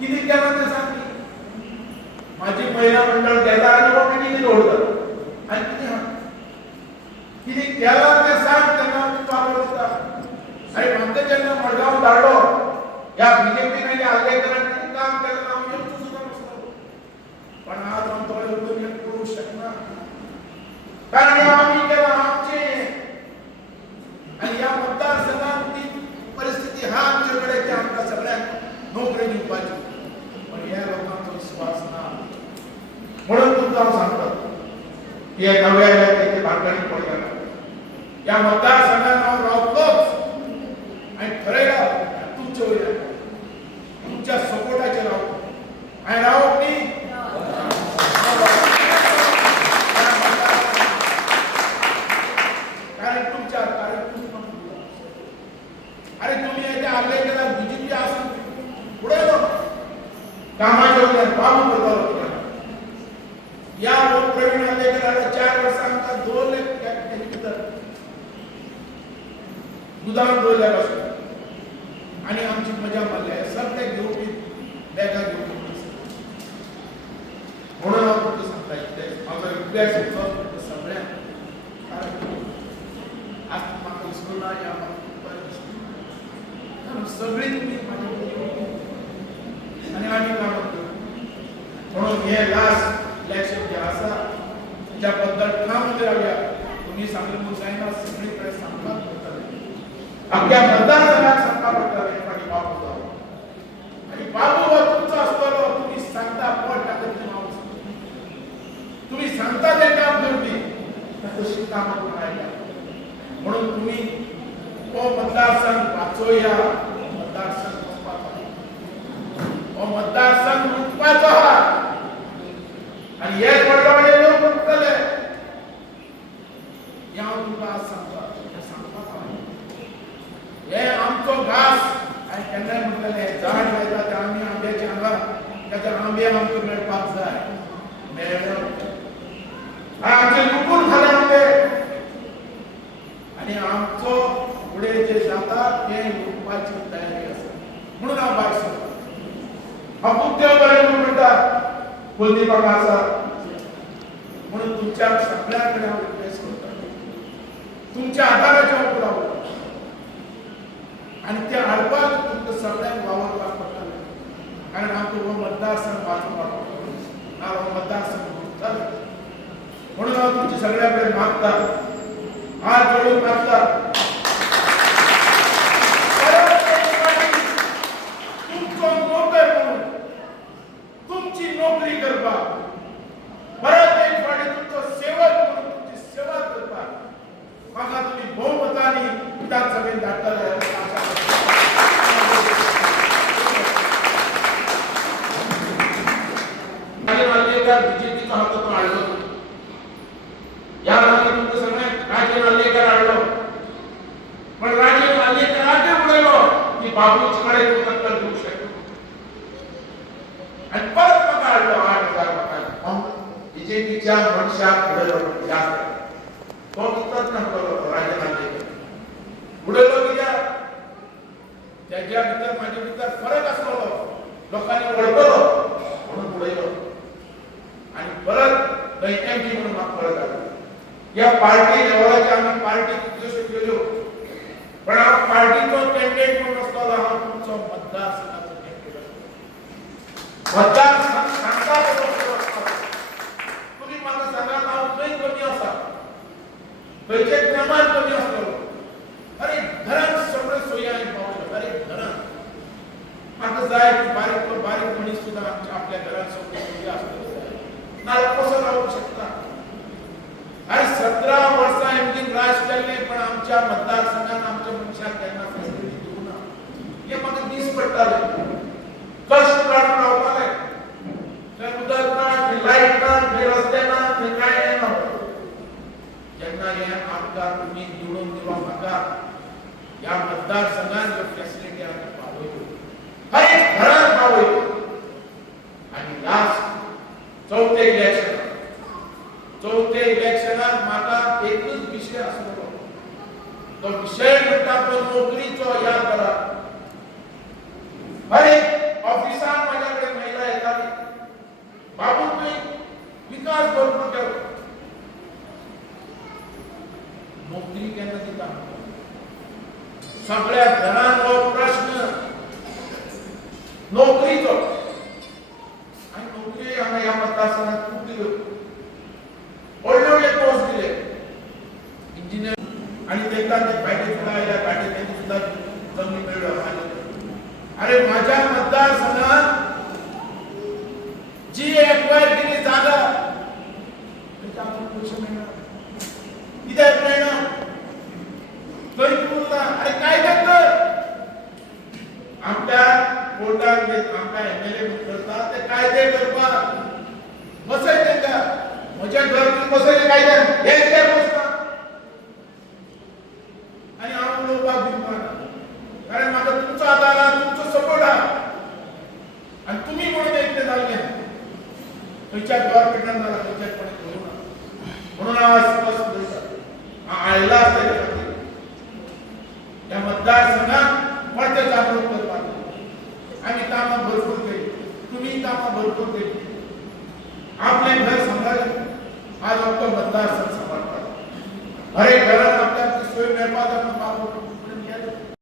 किती केलं ते सांग. माझी महिला मंडळ त्याचा अनुभव किती ओढतात आणि किती केला ते सांग. त्यांना आवडता आणि म्हणते त्यांना मडगाव धाडलो या बीजेपीने आंबेडकरांनी काम केलं नाव येतो सुद्धा नसतो. पण आज आमच्याकडे उद्योग करू शकणार कारण आम्ही केला आमचे. आणि या मतदारसंघात ती परिस्थिती हा आमच्याकडे की आमच्या सगळ्यांना नोकरी देऊ पाहिजे. पण या लोकांचा विश्वास नाही. म्हणून तुमचा सांगतात की या नव्या त्याची भांडणी पडल्या या मतदारसंघांवर राहतोच आणि ठरवलं तुमच्या वेळेला तुमच्या सपोर्टाचे राहू आणि राहू मी कारण तुमच्या अरे तुम्ही याच्या आले गेला बीजेपी असून पुढे कामाच्या वगैरे बाबू करता या प्रवीण आलेकराला 4 वर्ष आमचा 2 लाख दुधान डोल्यापासून आणि आमची मजा मारली आहे. सगळे घेऊन बॅगा घेऊन म्हणून आपण सांगता येते माझा इतिहास सगळ्या आज मात्र विसरू या सगळी तुम्ही आणि आम्ही काम करतो. म्हणून हे लास्ट इलेक्शन जे असा त्याबद्दल काम कराव्या तुम्ही सांगली मुलांना सगळीकडे सांगतात आपल्या मतदारसंघात सांगता पडतात आणि बाबू जाऊ आणि बाबू तुमचा असतो तुम्ही सांगता पट टाकत तुम्ही सांगता ते काम करते तशी कामं करायला. म्हणून तुम्ही तो मतदारसंघ वाचवूया. मतदारसंघ मतदारसंघ रूपाचा आणि एक वर्गामध्ये लोक म्हणतले या तुला सांगतात हे आमचं घास आणि त्यांना म्हटलेले झाड व्हायचा त्या आम्ही आंब्याचे अंगा त्याच्या आंबे आमचं मिळपाक जाय आमचे लुटून खाले आंबे आणि आमचं पुढे जे जातात ते लुटपाची तयारी असते. म्हणून हा बाय अपुत्यपर्यंत म्हणतात कुलदीपक असा म्हणून तुमच्या सगळ्यांकडे रिक्वेस्ट करतात तुमच्या आधाराच्या पुरावा आणि त्या अडपात तुमचं सगळ्यात वावर पडतात. कारण आमचं मतदारसंघ वाचून मतदारसंघ म्हणून तुमची सगळ्याकडे मागतात हात जोडून मागतात. तुमची नोकरी करता परत एक वाटे तुमचं सेवक म्हणून तुमची सेवा करता मागा तुम्ही बहुमताने विधानसभेत दाखल बीजेपीचा हातात आणलं यामध्ये तुमचं सगळ्यात राजे नालेकर आणलं पण राजे नालेकर आगे उडलो की बाबूचकडे तो टक्कर देऊ शकतो आणि परत मग आणलं 8,000 मतांनी बीजेपीच्या मनशा पुढे जास्त तो कितपत नव्हतं राजे नालेकर उडलो की त्याच्या भीतर माझ्या भीतर फरक असतो लोकांनी ओळखलं म्हणून उडलो आणि परत दैत्यांची म्हणून मग फरक आला. या पार्टी लेवलच्या आम्ही पार्टी उद्देश केलो पण हा पार्टीचा कॅन्डिडेट म्हणून असतो हा तुमचा मतदारसंघाचा कॅन्डिडेट मतदारसंघ सांगता तुम्ही मला सांगा नाव काही कमी असा पैसे प्रमाण कमी असतो अरे घरात सगळं सोयी आहे पाहू अरे घरात आता जाय बारीक म्हणी सुद्धा आपल्या घरात सगळं सोयी असतो कसं राहू शकता. अरे 17 वर्ष एमजी राज केले पण आमच्या मतदारसंघात आमच्या मनशात त्यांना फॅसिलिटी देऊ ना हे मला दिस पडताले कष्ट काढून राहताले त्या उदरना लाईट ना रस्ते ना काय ना ज्यांना या आमदार तुम्ही निवडून दिला मागा या मतदारसंघात फॅसिलिटी आम्ही पाहू हर एक घरात पाहू आणि लास्ट चौथे इलेक्शनात माका एकच विषय असतो तो विषय म्हणता तो नोकरीचो याद करा. हर एक ऑफिसात माझ्या सगळ्या जणांवर प्रश्न नोकरीचो आणि नोकरी आम्ही या मतदारसंघात खूप दिलो व्हडले पोस्ट दिले इंजिनियर आणि त्यांना ते पाहिजे सुद्धा आयला काढले त्यांनी सुद्धा जमीन मिळवलं अरे माझ्या मतदारसंघात जी एक्वायर केली जागा त्याच्या आपण पैसे मिळणार किती मिळणार तरी बोलला अरे काय करतं आमच्या कोर्टात आमच्या एमएलए करतात ते कायदे करतात बसायचे का माझ्या घरात बसायचे कायदे हे काय बसतात आणि आम्ही लोक कारण माझा तुमचा आधार आहे तुमचा सपोर्ट आहे आणि तुम्ही म्हणून इकडे झाले तुमच्या गव्हर्नमेंटला म्हणून आवाज स्पष्ट आयला या मतदारसंघात मोठे जागरूक करतात आम्ही कामं भरपूर केली तुम्ही कामं भरपूर केली आपले घर सांभाळले आज आपलं मतदारसंघ सांभाळतात अरे